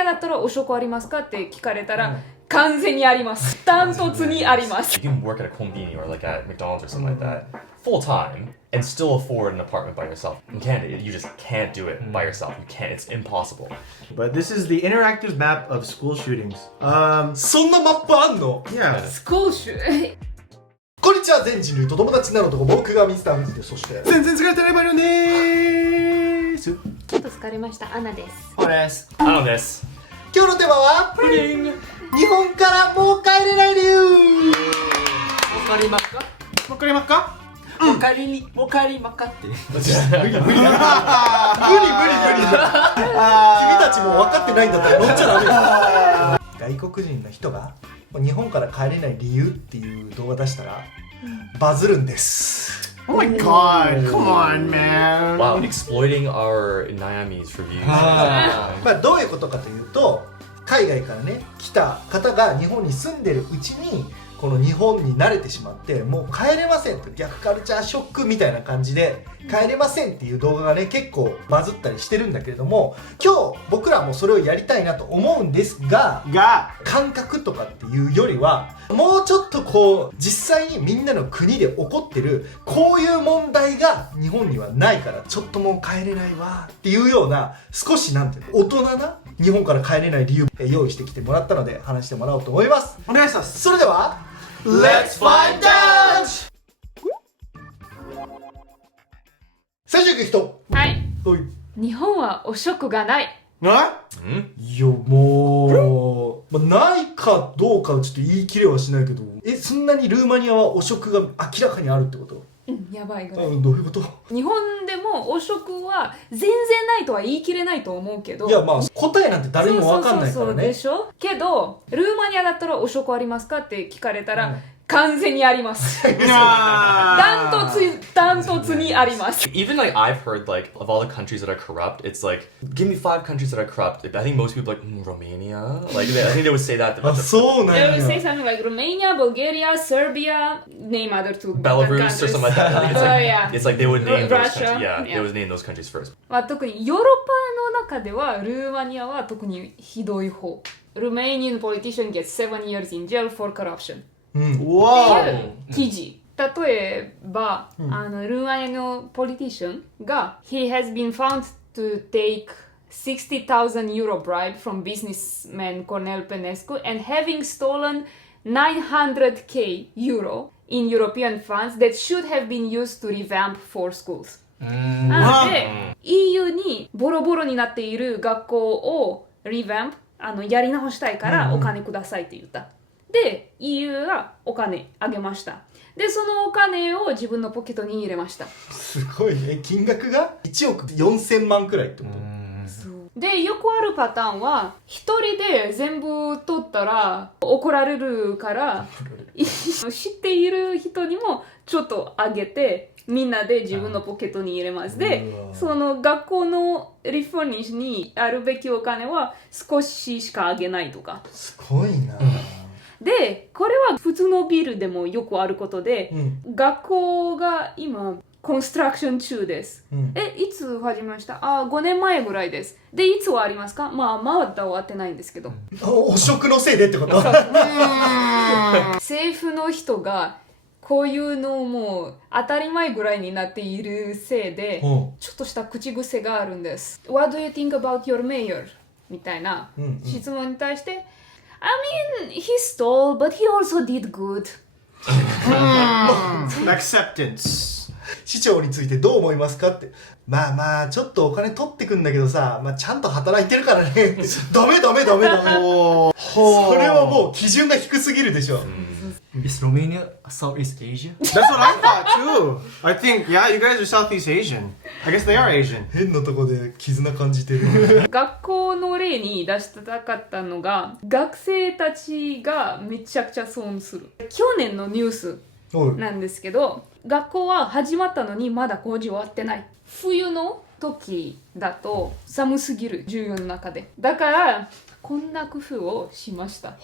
アだったら汚職ありますかって聞かれたら、完全にあります。ダントツにあります。You can work at a convenience or like at McDonald's or something like that full time and still afford an apartment by yourself. In Canada, you just can't do it by yourself. You can't. It's impossible. But this is the interactive map of school shootings. そんなマップあんの？ Yeah. スコーシュ。こんにちは、全人類と友達なのとこ、僕がミスターフジで、そして全然疲れてないバリオンでーす。ちょっと疲れました。アナです。おです。I don't know this. 今日のテーマはプリン。日本からもう帰れない理由。わかりますか？わかりますか？もう帰りまかって。無理無理君たちも分かってないんだったら乗っちゃダメ。外国人の人が日本から帰れない理由っていう動画出したらバズるんです。Oh my god, come on, man. Wow, exploiting our Nayamis for views. まあどういうことかというと、海外からね来た方が日本に住んでるうちにこの日本に慣れてしまってもう帰れませんって逆カルチャーショックみたいな感じで帰れませんっていう動画がね結構バズったりしてるんだけれども、今日僕らもそれをやりたいなと思うんですが、感覚とかっていうよりはもうちょっとこう実際にみんなの国で起こってるこういう問題が日本にはないからちょっともう帰れないわっていうような少しなんていうの大人な日本から帰れない理由用意してきてもらったので話してもらおうと思います。お願いします。それではLet's find out! 最初行く人。はい。はい。日本は汚職がない。いやもう、ないかどうかはちょっと言い切れはしないけど、そんなにルーマニアは汚職が明らかにあるってこと？やばいぐらい。どういうこと？日本でも汚職は全然ないとは言い切れないと思うけど、いやまあ答えなんて誰にも分かんないからね。そうでしょ。けどルーマニアだったら汚職ありますかって聞かれたら、完全にあります。ダントツにあります。Even like I've heard like of all the countries that are corrupt, it's like give me 5 countries that are corrupt. I think most people are like Romania. Like I think they would say that. あ、そうなんや。They would say something like Romania, Bulgaria, Serbia, name other two. Belarus or something like that. It's like, yeah. it's like they would name those Russia. countries. Yeah, Yeah. they would name those countries first. まあ特にヨーロッパの中ではルーマニアは特にひどい方。Romanian politician gets 7 years in jail for corruption. っていう記事。例えば、ルーマニアのポリティシャンが He has been found to take 60,000 euro bribe from businessman Cornel Penescu and having stolen 900k euro in European funds that should have been used to revamp 4 schools. なので EU にボロボロになっている学校をリヴァンプやり直したいからお金くださいって言った。で EU がお金あげました。でそのお金を自分のポケットに入れました。すごいね。金額が1億4000万くらいってこと？でよくあるパターンは一人で全部取ったら怒られるから知っている人にもちょっとあげてみんなで自分のポケットに入れます。でその学校のリフォニッシュにあるべきお金は少ししかあげないとか。すごいな。でこれは普通のビルでもよくあることで、学校が今コンストラクション中です、いつ始めました？5年前ぐらいです。でいつ終わりますか？まだ終わってないんですけど。汚職のせいでってこと？政府の人がこういうのも当たり前ぐらいになっているせいで、ちょっとした口癖があるんです。What do you think about your mayor? みたいな質問に対して、I mean, he stole, but he also did good. Acceptance. 市長についてどう思いますかって。まあちょっとお金取ってくんだけどさ、ちゃんと働いてるからね。ダメ。それはもう基準が低すぎるでしょ。Is Romania Southeast Asia? That's what I thought too. I think, yeah, you guys are Southeast Asian. I guess they are Asian. 変なとこで絆感じてる。学校の例に出したかったのが、学生たちがめちゃくちゃ損する。去年のニュースなんですけど、学校は始まったのにまだ工事終わってない。冬の時だと寒すぎる、授業の中で。だからこんな工夫をしました。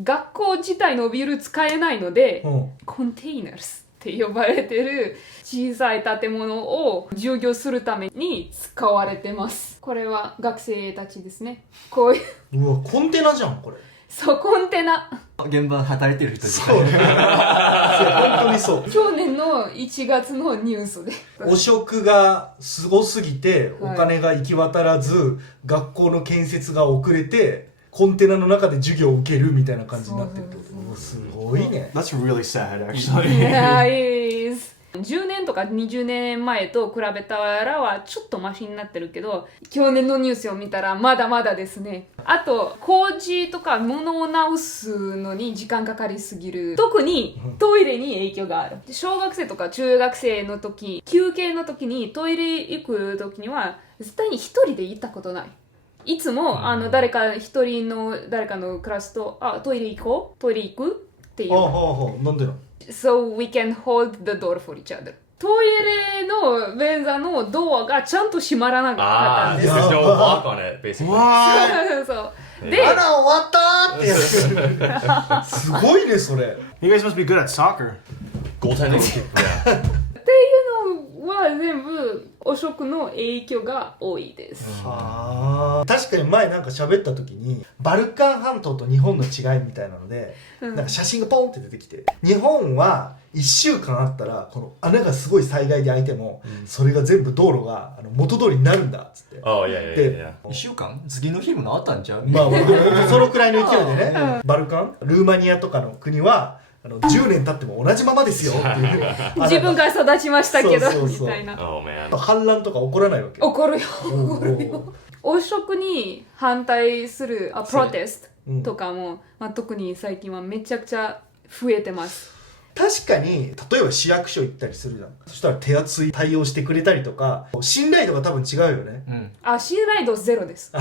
学校自体のビル使えないので、コンテイナーズって呼ばれてる小さい建物を住居するために使われてます。これは学生たちですね。こういう、うわコンテナじゃんこれ。そう、コンテナ。現場働いてる人ですそうね本当にそう去年の1月のニュースで。汚職がすごすぎてお金が行き渡らず、学校の建設が遅れてコンテナの中で授業を受けるみたいな感じになってるってこと。もうすごいね。 That's really sad, actually. Yeah, it is. 10年とか20年前と比べたらはちょっとマシになってるけど、去年のニュースを見たらまだまだですね。あと工事とか物を直すのに時間かかりすぎる。特にトイレに影響がある。小学生とか中学生の時、休憩の時にトイレ行く時には絶対に一人で行ったことない。いつも誰かのクラスとトイレ行こう、トイレ行くっていう。なんでなの。 So we can hold the door for each other. トイレの便座のドアがちゃんと閉まらなかったんです。There's no lock on it, basically. What? そうで、あら終わったーってやつすごいねそれ。 You guys must be good at soccer. Goaltending. Yeah. っていうのは全部汚職の影響が多いです。確かに前なんか喋った時にバルカン半島と日本の違いみたいなので、なんか写真がポンって出てきて、日本は1週間あったらこの穴がすごい災害で開いても、それが全部道路が元通りになるんだっつって、 Oh, yeah, yeah, yeah. 1週間次の日もあったんちゃう。まあそのくらいの勢いでね、バルカンルーマニアとかの国は10年経っても同じままですよっていう自分が育ちましたけどそうそうそうみたいな。 Oh, man. 反乱とか起こらないわけ。怒るよ怒るよ。汚職に反対するプロテストとかも、特に最近はめちゃくちゃ増えてます。確かに例えば市役所行ったりするじゃん。そしたら手厚い対応してくれたりとか、信頼度が多分違うよね。信頼度ゼロです。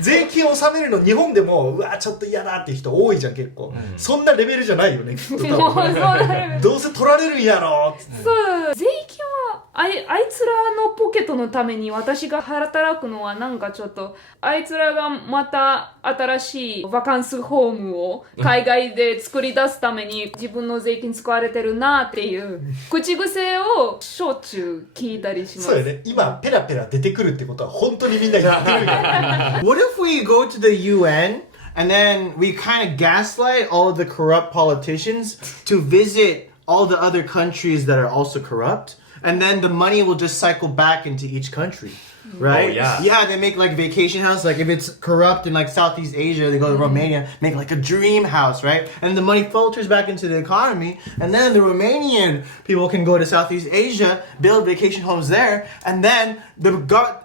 税金を納めるの日本でもうわちょっと嫌だっていう人多いじゃん結構、そんなレベルじゃないよねきっと。もうそうなレベル。どうせ取られるんやろっつって。そう、税金はあいつらのポケットのために私が働くのはなんかちょっと、あいつらがまた新しいバカンスホームを海外で作り出すために自分の税金使われてるなっていう口癖をしょっちゅう聞いたりします。そうよね。今ペラペラ出てくるってことは本当にみんな言ってるんや。 What if we go to the UN and then we kind of gaslight all of the corrupt politicians to visit all the other countries that are also corrupt, and then the money will just cycle back into each country, right? Oh, yeah. Yeah, they make like vacation house, like if it's corrupt in like Southeast Asia, they go to Romania, make like a dream house, right? And the money filters back into the economy, and then the Romanian people can go to Southeast Asia, build vacation homes there, and then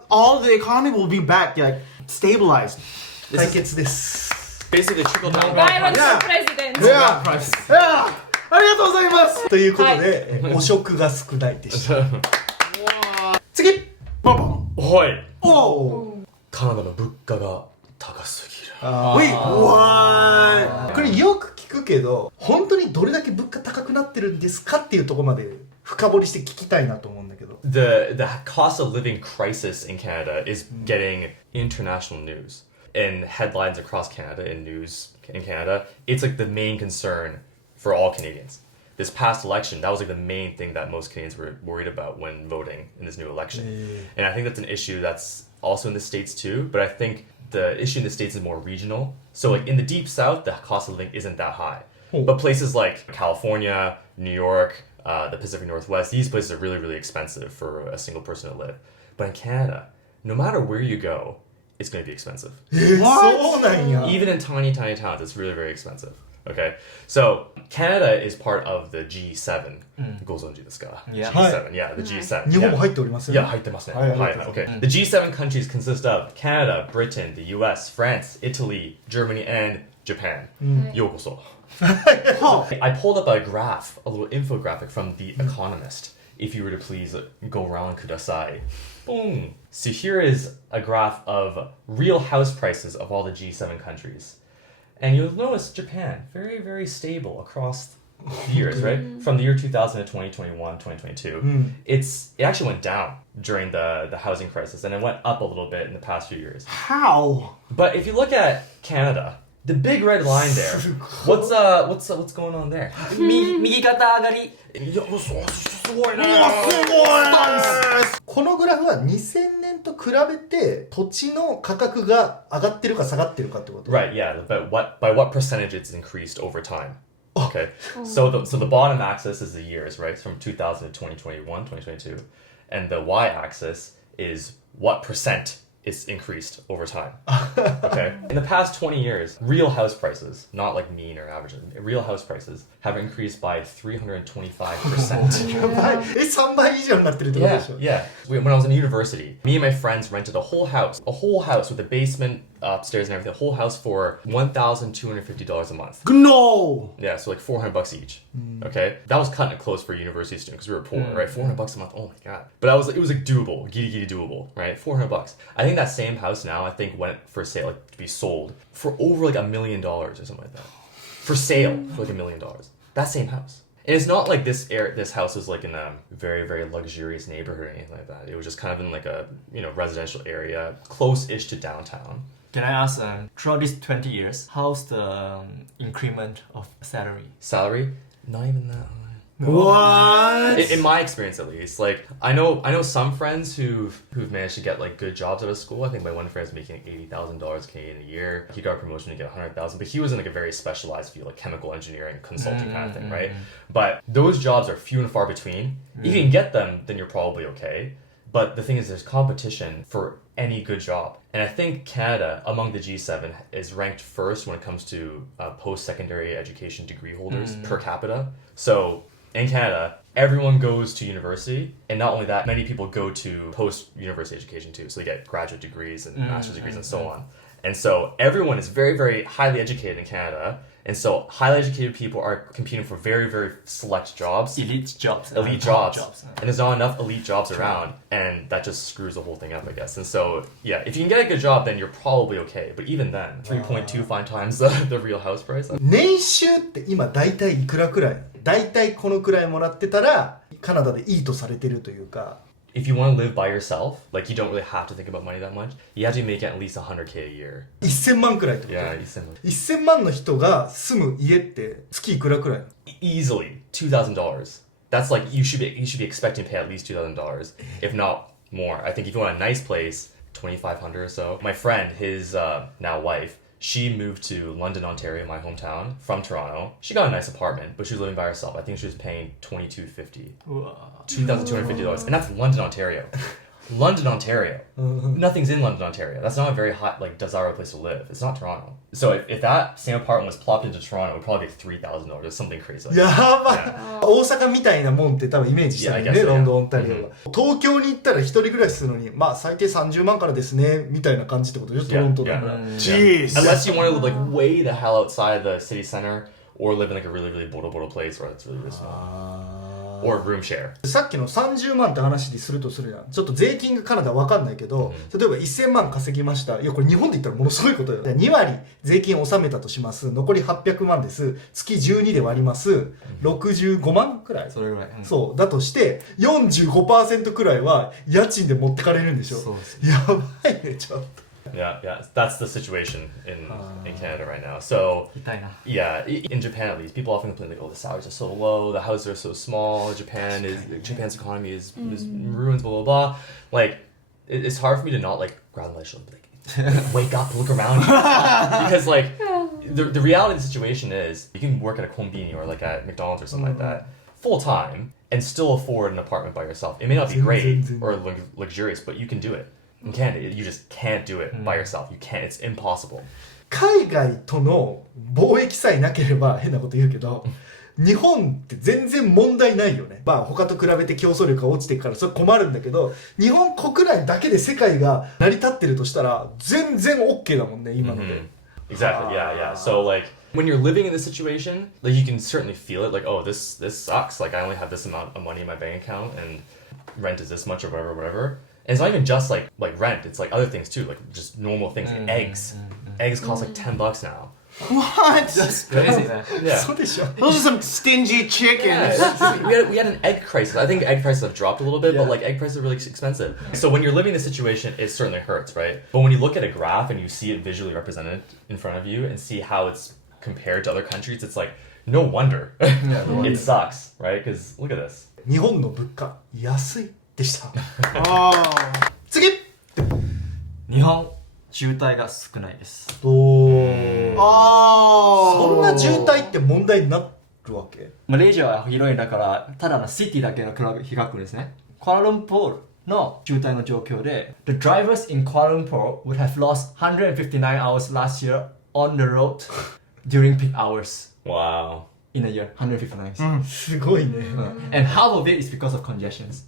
all the economy will be back, like stabilized. 解決です。 Basically, trickle down. ガイロンズプレジデント。Yeah. ありがとうございます。ということで、汚職が少ないでした。次。ボンボン。おい。おー。カナダの物価が高すぎる。これよく聞くけど、本当にどれだけ物価高くなってるんですかっていうところまで深掘りして聞きたいなと思うんだけど。The cost of living crisis in Canada is getting international news. In headlines across Canada, in news in Canada, it's like the main concern for all Canadians. This past election, that was like the main thing that most Canadians were worried about when voting in this new election. And I think that's an issue that's also in the States too, but I think the issue in the States is more regional. So like in the deep south, the cost of living isn't that high. But places like California, New York, the Pacific Northwest, these places are really, really expensive for a single person to live. But in Canada, no matter where you go, it's going to be expensive. そうなんや。 Even in tiny, tiny towns, it's really, very expensive. Okay, so Canada is part of the G7. ご存知ですか? Yeah. G7, yeah, the G7. 日本も入っておりますよね。 Yeah, 入ってますね。はい、はい、入ってます。 okay. The G7 countries consist of Canada, Britain, the US, France, Italy, Germany, and Japan. ようこそ. I pulled up a graph, a little infographic from The Economist. If you were to please go around kudasai. Boom. So here is a graph of real house prices of all the G7 countries. And you'll notice Japan, very, very stable across the years, right? From the year 2000 to 2021, 2022. It actually went down during the housing crisis, and it went up a little bit in the past few years. How? But if you look at Canada, The big red line there. What's going on there? 右肩上がり。いや、もうすごいね。このグラフは2000年と比べて土地の価格が上がってるか下がってるかってこと？ Right, yeah, but by what percentage it's increased over time. Okay. So the bottom axis is the years, right? From 2000 to 2021, 2022. And the y-axis is what percent is increased over time. Okay. In the past 20 years, real house prices, not like mean or average, real house prices have increased by 325%. やばい。3倍以上になってるってことでしょ？ Yeah. When I was in university, me and my friends rented a whole house with a basement, upstairs and everything, a whole house for $1,250 a month. No. Yeah, so like $400 each. Okay, that was cutting it close for a university student because we were poor, right? $400 a month. Oh my god! But it was like doable, giddy doable, right? $400. I think that same house now, went for sale, like to be sold for over like $1 million or something like that. For sale for like $1 million. That same house. And it's not like this house is like in a very, very luxurious neighborhood or anything like that. It was just kind of in like a residential area, close-ish to downtown. Can I ask, throughout these 20 years, how's the increment of salary? Salary? Not even that high. What? In my experience, at least, like I know some friends who've managed to get like good jobs out of school. I think my one friend is making $80,000 Canadian a year. He got a promotion to get $100,000, but he was in like a very specialized field, like chemical engineering, consulting kind of thing, right? But those jobs are few and far between. If you can get them, then you're probably okay. But the thing is, there's competition for any good job. And I think Canada, among the G7, is ranked first when it comes to post-secondary education degree holders per capita. So in Canada, everyone goes to university. And not only that, many people go to post-university education too. So they get graduate degrees and master's degrees and so on. And so everyone is very, very highly educated in Canada. And so highly educated people are competing for very, very select jobs. Elite jobs. And there's not enough elite jobs around. And that just screws the whole thing up, I guess. And so, yeah, if you can get a good job, then you're probably okay. But even then, 3.25 times the real house price. 年収って今大体いくらくらい？大体このくらいもらってたらカナダでいいとされてるというか。If you want to live by yourself, like you don't really have to think about money that much, you have to make at least $100K a year. 1000万くらいってこと？ Yeah, 1000万。1000万の人が住む家って月いくらくらい？ Easily $2,000. That's like you should be expecting to pay at least $2,000, if not more. I think if you want a nice place, $2,500 or so. My friend, his now wife, she moved to London, Ontario, my hometown, from Toronto. She got a nice apartment, but she was living by herself. I think she was paying $2,250. $2,250, and that's London, Ontario. London, Ontario. Nothing's in London, Ontario. That's not a very hot, like, desirable place to live. It's not Toronto. So if that same apartment was plopped into Toronto, it would probably be $3,000. Something crazy. Like やばい、 Yeah. 大阪みたいなもんって多分イメージしたよ Yeah, I ね、 guess so, ロンドン、オンタリオは。東京に行ったら一人暮らしするのに、まあ最低30万からですね、みたいな感じってことでしょ、トロントだから。Jeez. Unless you want to live like way the hell outside the city center, or live in like a really, really bodo place where it's really, really small. Or room share. さっきの30万って話でするとするじゃん。ちょっと税金がカナダわかんないけど、例えば1000万稼ぎました。いや、これ日本で言ったらものすごいことよ。2割税金を納めたとします。残り800万です。月12で割ります。65万くらい。それぐらい。そう。だとして、45% くらいは家賃で持ってかれるんでしょ。そうです。やばいね、ちょっと。Yeah, that's the situation in Canada right now. So, 痛いな。 yeah, in Japan at least, people often complain like, oh, the salaries are so low, the houses are so small, Japan's economy is ruins, blah, blah, blah. Like, it's hard for me to not, like, grab my shoulder and be like, wake up, look around. Because, like, the reality of the situation is, you can work at a konbini or, like, at McDonald's or something like that, full-time, and still afford an apartment by yourself. It may not be great or luxurious, but you can do it. In Canada, you just can't do it by yourself. You can't. It's impossible. 海外との貿易さえなければ変なこと言うけど、日本って全然問題ないよね。まあ他と比べて競争力が落ちてるからそれ困るんだけど、日本国内だけで世界が成り立ってるとしたら全然 OK だもんね、今ので。Exactly. Yeah. So like when you're living in this situation, like you can certainly feel it. Like, oh, this sucks. Like I only have this amount of money in my bank account, and rent is this much or whatever. And it's not even just like rent. It's like other things too, like just normal things. Like eggs. Eggs cost like $10 now. What? That's crazy, man. Yeah. そうでしょ Those are some stingy chickens. Yeah, we had an egg crisis. I think egg prices have dropped a little bit, but like egg prices are really expensive. So when you're living this situation, it certainly hurts, right? But when you look at a graph and you see it visually represented in front of you and see how it's compared to other countries, it's like no wonder. It sucks, right? Because look at this. 日本の物価安いでした Oh. 次日本渋滞が少ないです。お Oh. そんな渋滞って問題になるわけマレーシアは広いんだから、ただのシティだけの比較ですね。クアラルンプールの渋滞の状況で、The drivers in Kuala Lumpur would have lost 159 hours last year on the road during peak hours Wow. in a year. 159. すごいね And half of it is because of congestions.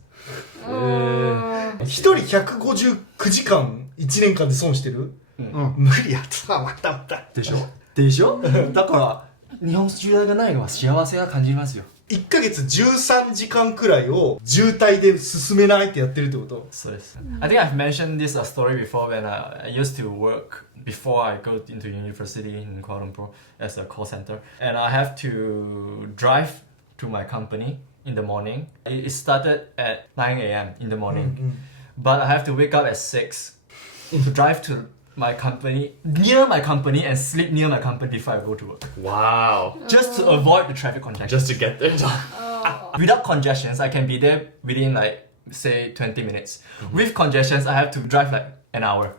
一人159時間1年間で損してる、無理やったまたまたでしょでしょだから日本渋滞がないのは幸せが感じますよ。1ヶ月13時間くらいを渋滞で進めないってやってるってこと？そうです。I think I've mentioned this story before when I used to work before I go into university in Kuala Lumpur as a call center, and I have to drive to my company in the morning. It started at 9 a.m. in the morning, but I have to wake up at 6 to drive to my company, near my company, and sleep near my company before I go to work. Wow. Just to avoid the traffic congestion. Just to get there. Without congestions, I can be there within like, say, 20 minutes. With congestions, I have to drive like an hour.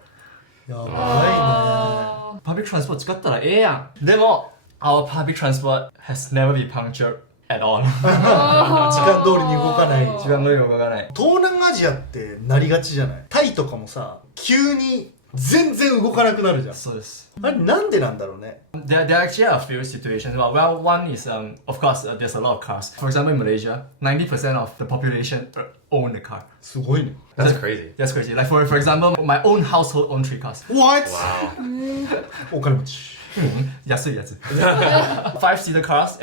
やばいね Public transport 使ったらええやん。でも、our public transport has never been punctured at all. 時間通りに動かない時間通り動かない。東南アジアってなりがちじゃない？タイとかもさ急に全然動かなくなるじゃん。そうです。あれなんでなんだろうね。 There actually are a few situations. Well, one is, of course, there's a lot of cars. For example, in Malaysia, 90% of the population own a car. すごいね。 That's crazy. That's crazy. Like for example, my own household owns 3 cars. What? Wow. お金持ち。安いやつ。5-seater cars.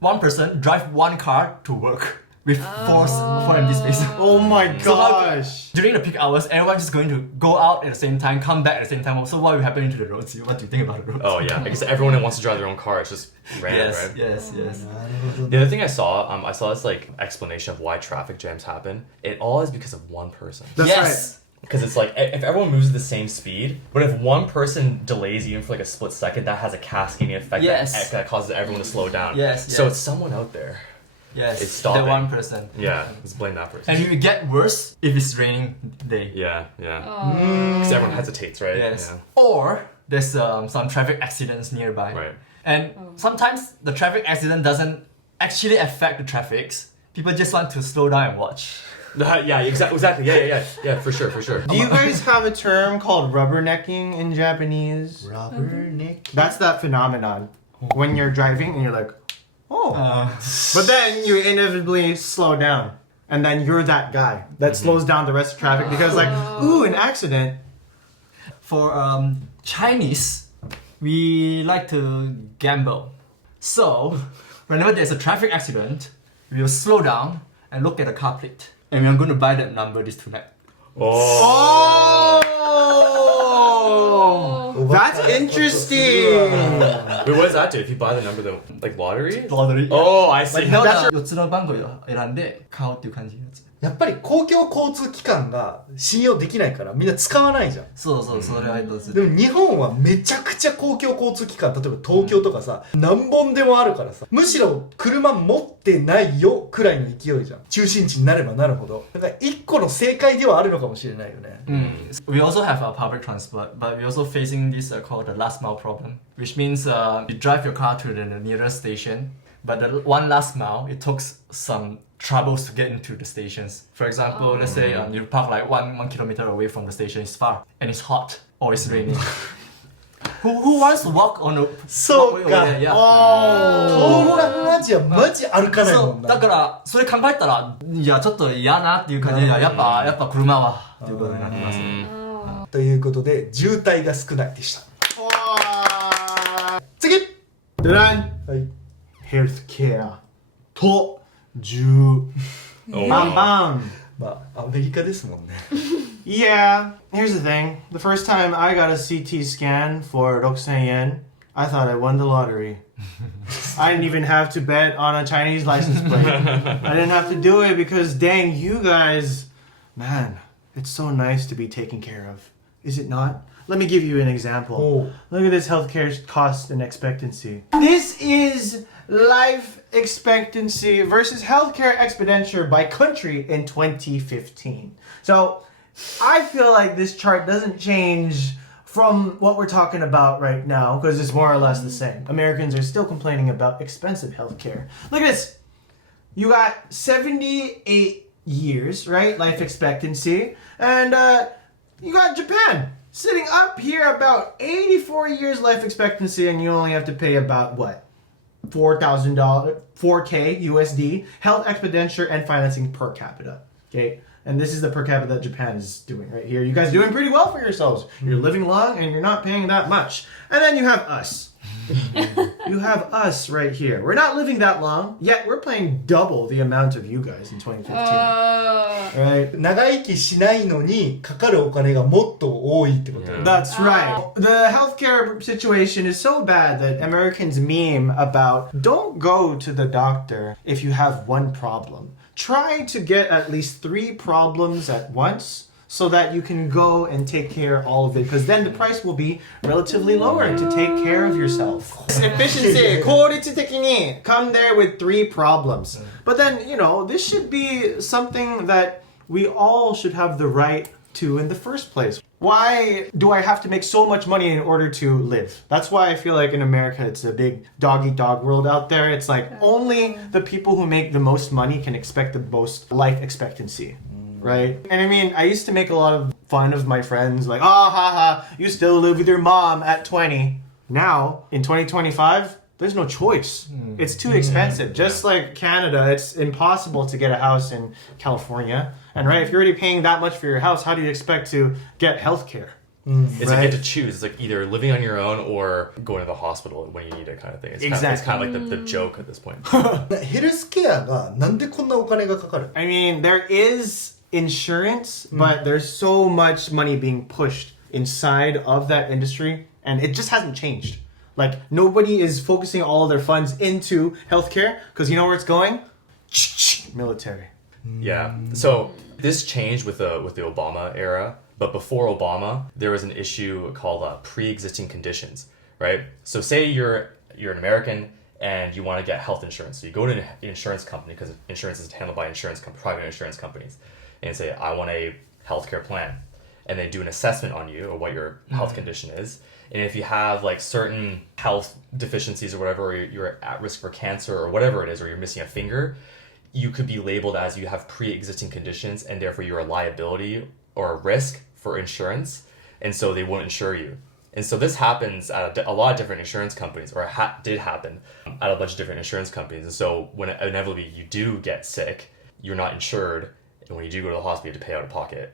One person drive 1 car to work with 4 empty spaces. Oh my So gosh. during the peak hours, everyone's just going to go out at the same time, come back at the same time. So what will happen to the roads? What do you think about the roads? Oh yeah. Because everyone wants to drive their own car. It's just random, Yes, right? yes, yes. The other thing I saw this like explanation of why traffic jams happen. It all is because of one person. That's Yes. Because it's like if everyone moves at the same speed, but if one person delays even for like a split second, that has a cascading effect Yes. that causes everyone to slow down. Yes, So yes. it's someone out there. Yes, It's stopping. the 1%. Yeah, let's blame that person. And it will get worse if it's raining day. Yeah. Because everyone hesitates, right? Yes. Yeah. Or there's some traffic accidents nearby. Right. And sometimes the traffic accident doesn't actually affect the traffics. People just want to slow down and watch. Yeah, exactly. Yeah, for sure. Do you guys have a term called rubbernecking in Japanese? Rubberneck. That's that phenomenon. When you're driving and you're like, oh. But then you inevitably slow down. And then you're that guy that slows down the rest of traffic because like, ooh, an accident. For Chinese, we like to gamble. So, whenever there's a traffic accident, we will slow down and look at the car plate. And we're going to buy that number this tonight. Oh! That's interesting. Wait, what does that do? If you buy the number, like lottery? Lottery. Oh, I see. 4つの番号を選んで買おうっていう感じのやつ。やっぱり公共交通機関が信用できないからみんな使わないじゃん。そう、それは一つ。でも日本はめちゃくちゃ公共交通機関、例えば東京とかさ、何本でもあるからさ、むしろ車持ってないよくらいの勢いじゃん。中心地になればなるほど。だから一個の正解ではあるのかもしれないよね。We also have a public transport, but we're also facing this called the last mile problem, which means you drive your car to the nearest station, but the one last mile, it took some troubles to get into the stations. For example, let's say you park like one kilometer away from the station, it's far, and it's hot, or it's raining. Who wants to walk on a そう walkway か。 over there? Yeah. 東南アジアマジ歩かないもんな。だからそれ考えたらいやちょっと嫌なっていう感じでやっぱ車はっていうことになってますね。ということで渋滞が少ないでした。次。Done. はい。 Healthcare. と、10. Oh, Bam wow. bam. まあアメリカですもんね。Yeah, here's the thing. The first time I got a CT scan for 6,000 yen, I thought I won the lottery. I didn't even have to bet on a Chinese license plate. I didn't have to do it because dang, you guys, man, it's so nice to be taken care of. Is it not? Let me give you an example. Oh. Look at this healthcare cost and expectancy. This is life expectancy versus healthcare expenditure by country in 2015. So I feel like this chart doesn't change from what we're talking about right now because it's more or less the same. Americans are still complaining about expensive healthcare. Look at this. You got 78 years, right? Life expectancy. And you got Japan sitting up here about 84 years life expectancy, and you only have to pay about what? $4,000, 4K USD, health expenditure and financing per capita. Okay? And this is the per capita that Japan is doing right here. You guys doing pretty well for yourselves. You're living long and you're not paying that much. And then you have us. You have us right here. We're not living that long, yet we're paying double the amount of you guys in 2015. Right? 長生きしないのにかかるお金がもっと多いってこと。 That's right. The healthcare situation is so bad that Americans meme about don't go to the doctor if you have one problem. Try to get at least 3 problems at once so that you can go and take care of all of it, because then the price will be relatively lower to take care of yourself. Efficiency, 効率的に come there with 3 problems. But then, you know, this should be something that we all should have the right to in the first place. Why do I have to make so much money in order to live? That's why I feel like in America it's a big dog-eat-dog world out there. It's like only the people who make the most money can expect the most life expectancy. Right? And I mean, I used to make a lot of fun of my friends, like, oh, haha, you still live with your mom at 20. Now, in 2025, there's no choice. It's too expensive. Just like Canada, it's impossible to get a house in California. And right, if you're already paying that much for your house, how do you expect to get health care? It's like you have to choose. It's like either living on your own or going to the hospital when you need it, kind of thing. It's kind of like the joke at this point. ヘルスケアがなんでこんなお金がかかる？ I mean, there is insurance, but there's so much money being pushed inside of that industry, and it just hasn't changed. Like, nobody is focusing all of their funds into healthcare, because you know where it's going? Military. Yeah. So this changed with the Obama era, but before Obama, there was an issue called pre-existing conditions, right? So say you're an American and you want to get health insurance. So you go to an insurance company, because insurance is handled by private insurance companies, and say, I want a healthcare plan. And they do an assessment on you or what your health condition is. And if you have like certain health deficiencies or whatever, or you're at risk for cancer or whatever it is, or you're missing a finger, you could be labeled as you have pre-existing conditions, and therefore you're a liability or a risk for insurance. And so they won't insure you. And so this happens at a lot of different insurance companies, or did happen at a bunch of different insurance companies. And so when inevitably you do get sick, you're not insured. And when you do go to the hospital, you have to pay out of pocket,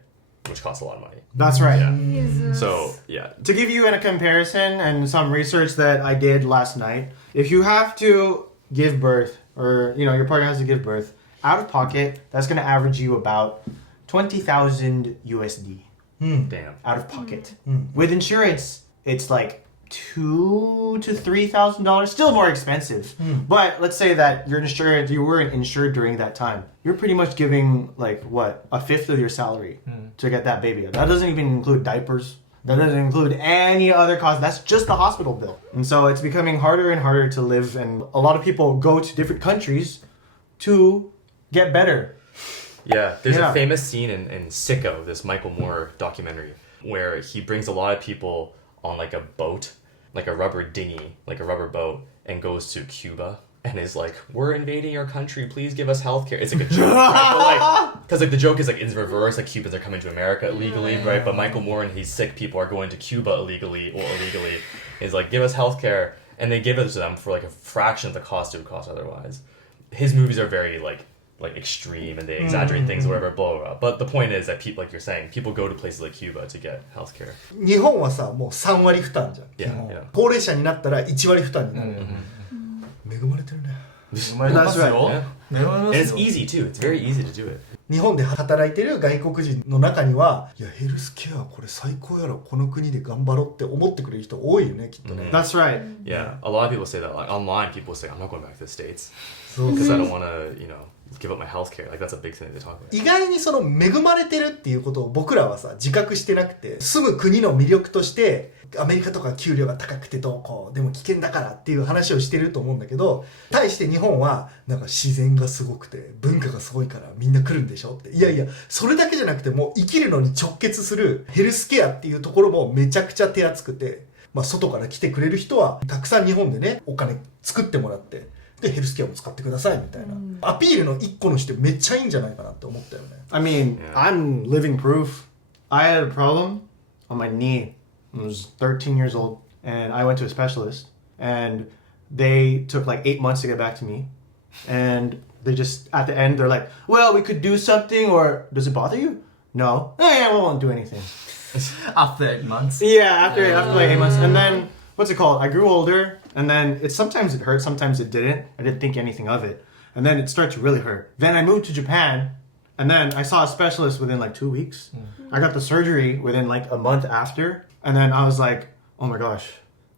which costs a lot of money. That's right. Yeah. So, yeah. To give you a comparison and some research that I did last night, if you have to give birth, or, you know, your partner has to give birth, out of pocket, that's going to average you about 20,000 USD. Damn. Out of pocket. With insurance, it's like $2,000 to $3,000, still more expensive. But let's say that you weren't insured during that time. You're pretty much giving like what, a fifth of your salary to get that baby. That doesn't even include diapers. That doesn't include any other cost. That's just the hospital bill. And so it's becoming harder and harder to live, and a lot of people go to different countries to get better. Yeah, there's a famous scene in Sicko, this Michael Moore documentary, where he brings a lot of people on like a boat, like a rubber dinghy, like a rubber boat, and goes to Cuba and is like, we're invading your country, please give us healthcare. It's like a joke, right? Because like the joke is like in reverse, like Cubans are coming to America illegally, right? But Michael Moore and his sick people are going to Cuba illegally. Is like, give us healthcare, and they give it to them for like a fraction of the cost it would cost otherwise. His movies are very like extreme, and they exaggerate things, whatever, blah, blah, blah. But the point is that people, like you're saying, people go to places like Cuba to get healthcare. 日本はさ、もう3割負担じゃん。 Yeah. 高齢者になったら1割負担になる。恵まれてるね。 恵まれてますよ。 And it's easy too. It's very easy to do it. 日本で働いてる外国人の中にはいやヘルスケアこれ最高やろこの国で頑張ろうって思ってくれる人多いよねきっとね。That's right. Yeah, a lot of people say that. Like online, people say, "I'm not going back to the States そう because I don't want to, give up my healthcare." Like that's a big thing they talk about. 意外にその恵まれてるっていうことを僕らはさ自覚してなくて住む国の魅力としてアメリカとか給料が高くてどうこうでも危険だからっていう話をしてると思うんだけど対して日本はなんか自然がすごくて文化がすごいからみんな来るんでしょっていやいやそれだけじゃなくてもう生きるのに直結するヘルスケアっていうところもめちゃくちゃ手厚くて、まあ、外から来てくれる人はたくさん日本でねお金作ってもらってでヘルスケアも使ってくださいみたいなアピールの一個のしてめっちゃいいんじゃないかなって思ったよね。I mean, I'm living proof. I had a problem on my knee. I was 13 years old, and I went to a specialist, and they took like 8 months to get back to me. And they just, at the end, they're like, well, we could do something, or does it bother you? No. Yeah, we won't do anything. After 8 months. Yeah, after like 8 months. And then, what's it called? I grew older, and then sometimes it hurt, sometimes it didn't. I didn't think anything of it. And then it started to really hurt. Then I moved to Japan, and then I saw a specialist within like 2 weeks. I got the surgery within like a month after. And then I was like, oh my gosh,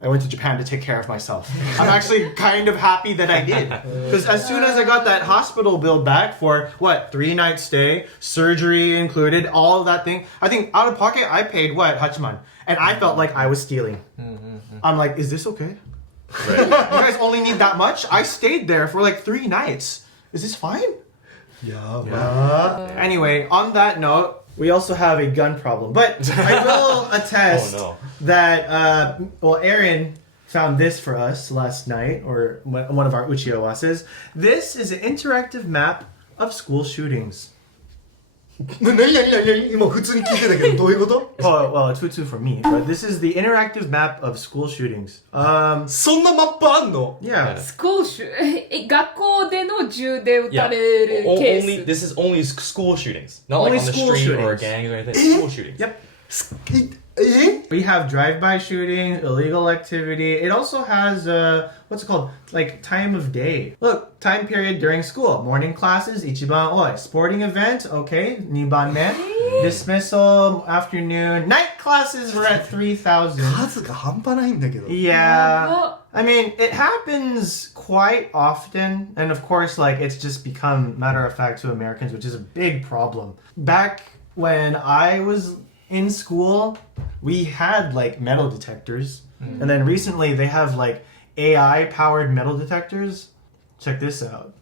I went to Japan to take care of myself. I'm actually kind of happy that I did. Because as soon as I got that hospital bill back for, 3-night stay, surgery included, all of that thing, I think out of pocket, I paid, Hachiman. And I felt like I was stealing. I'm like, is this okay? Right. You guys only need that much? I stayed there for like 3 nights. Is this fine? Yeah. Anyway, on that note, we also have a gun problem. But I will attest that, Aaron found this for us last night, or one of our uchiawases. This is an interactive map of school shootings. 何今普通に聞いてたけどどういうこと？ Well, it's futsu for me, but this is the interactive map of school shootings. そんなマップあんの？ Yeah. 学校での銃で撃たれるケース。This is only school shootings, not Only like on the school street or shootings. gangs or anything. School shootings. Yep. え？ We have drive-by shootings, illegal activity. It also has, what's it called? Like time of day. Look, time period during school. Morning classes, ichiban oi. Sporting event, okay, 2番目. Dismissal, afternoon. Night classes were at 3,000. 数が半端ないんだけど。 Yeah. I mean, it happens quite often. And of course, like, it's just become matter of fact to Americans, which is a big problem. Back when I was in school, we had like metal detectors, and then recently they have like AI powered metal detectors. Check this out.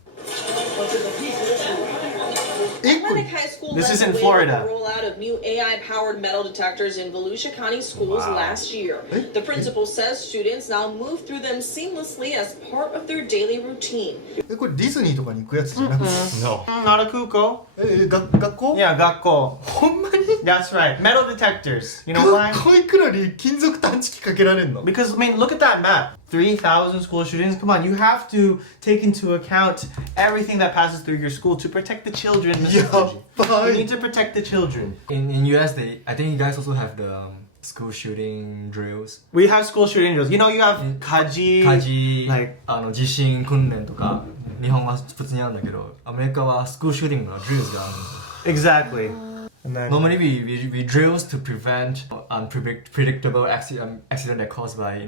High School This is in led the way Florida. with the rollout of new AI-powered metal detectors in Volusia County schools last year. The principal says students now move through them seamlessly as part of their daily routine. これディズニーとかに行くやつじゃなくて、 No. Not a kuko. 学校？ Yeah, gakko. ほんまに？ That's right. Metal detectors. You know why? 学校行くのに金属探知機かけられんの？ Because, I mean, look at that map. 3,000 school shootings. Come on, you have to take into account everything that passes through your school to protect the children. Mr. Fuji. You need to protect the children. In US, I think you guys also have the school shooting drills. We have school shooting drills. You know, you have kaji. 火事、 like 地震訓練とか日本は普通にあるんだけど、アメリカはスクールシューティングの drills があるんですよ。 exactly. And then Normally we drills to prevent unpredictable accident that caused by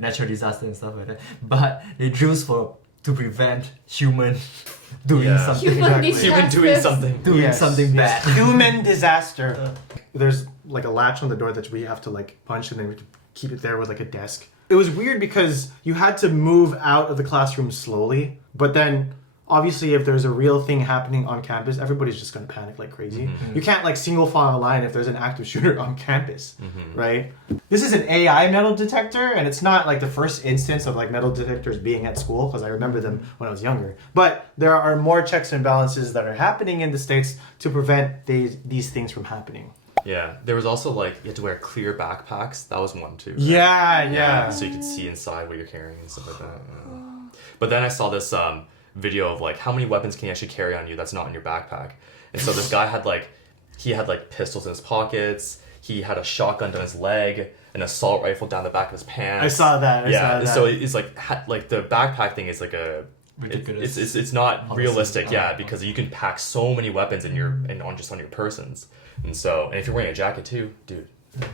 natural disaster and stuff like that. But they drills to prevent human doing something. Human Human doing something. Doing something bad. Human disaster. There's like a latch on the door that we have to like punch, and then we can keep it there with like a desk. It was weird because you had to move out of the classroom slowly, but then obviously if there's a real thing happening on campus, everybody's just going to panic like crazy. You can't like single file a line if there's an active shooter on campus, right? This is an AI metal detector, and it's not like the first instance of like metal detectors being at school, because I remember them when I was younger. But there are more checks and balances that are happening in the States to prevent these things from happening. Yeah, there was also like you had to wear clear backpacks. That was one too. Right? Yeah. So you could see inside what you're carrying and stuff like that. Yeah. But then I saw this video of like how many weapons can you actually carry on you that's not in your backpack. And so this guy had like pistols in his pockets. He had a shotgun down his leg, an assault rifle down the back of his pants. I saw that. So it's like the backpack thing is like a ridiculous. It's not policy. realistic, yeah, because you can pack so many weapons in your and on your persons, and if you're wearing a jacket too, dude,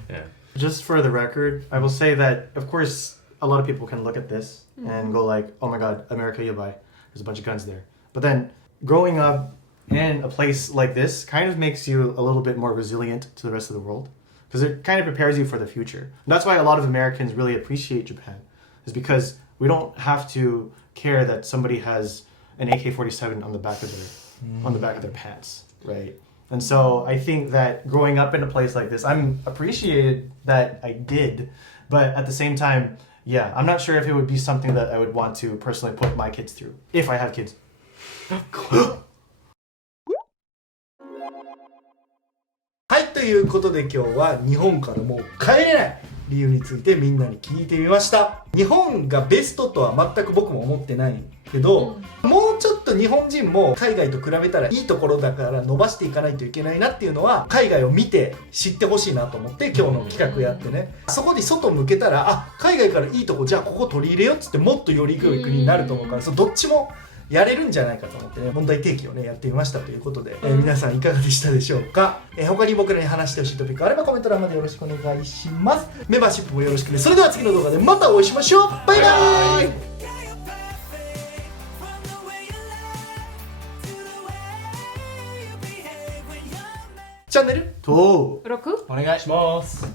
yeah. Just for the record, I will say that of course a lot of people can look at this and go like, "Oh my God, America, you buy. There's a bunch of guns there." But then growing up in a place like this kind of makes you a little bit more resilient to the rest of the world because it kind of prepares you for the future. And that's why a lot of Americans really appreciate Japan, is because we don't have to care that somebody has an AK-47 on the back of their pants, right? And so I think that growing up in a place like this, I'm appreciated that I did, but at the same time, yeah, I'm not sure if it would be something that I would want to personally put my kids through, if I have kids. はい、ということで今日は日本からもう帰れない理由についてみんなに聞いてみました。日本がベストとは全く僕も思ってないけど、もうちょっと日本人も海外と比べたらいいところだから伸ばしていかないといけないなっていうのは海外を見て知ってほしいなと思って今日の企画やってね、そこに外向けたら、あ、海外からいいとこじゃあここ取り入れようっつってもっとより良い国になると思うから、そのどっちもやれるんじゃないかと思ってね、問題提起をねやってみましたということで、皆さんいかがでしたでしょうか。他に僕らに話してほしいトピックあればコメント欄までよろしくお願いします。メンバーシップもよろしくね。それでは次の動画でまたお会いしましょう。バイバイ。チャンネルと6お願いします。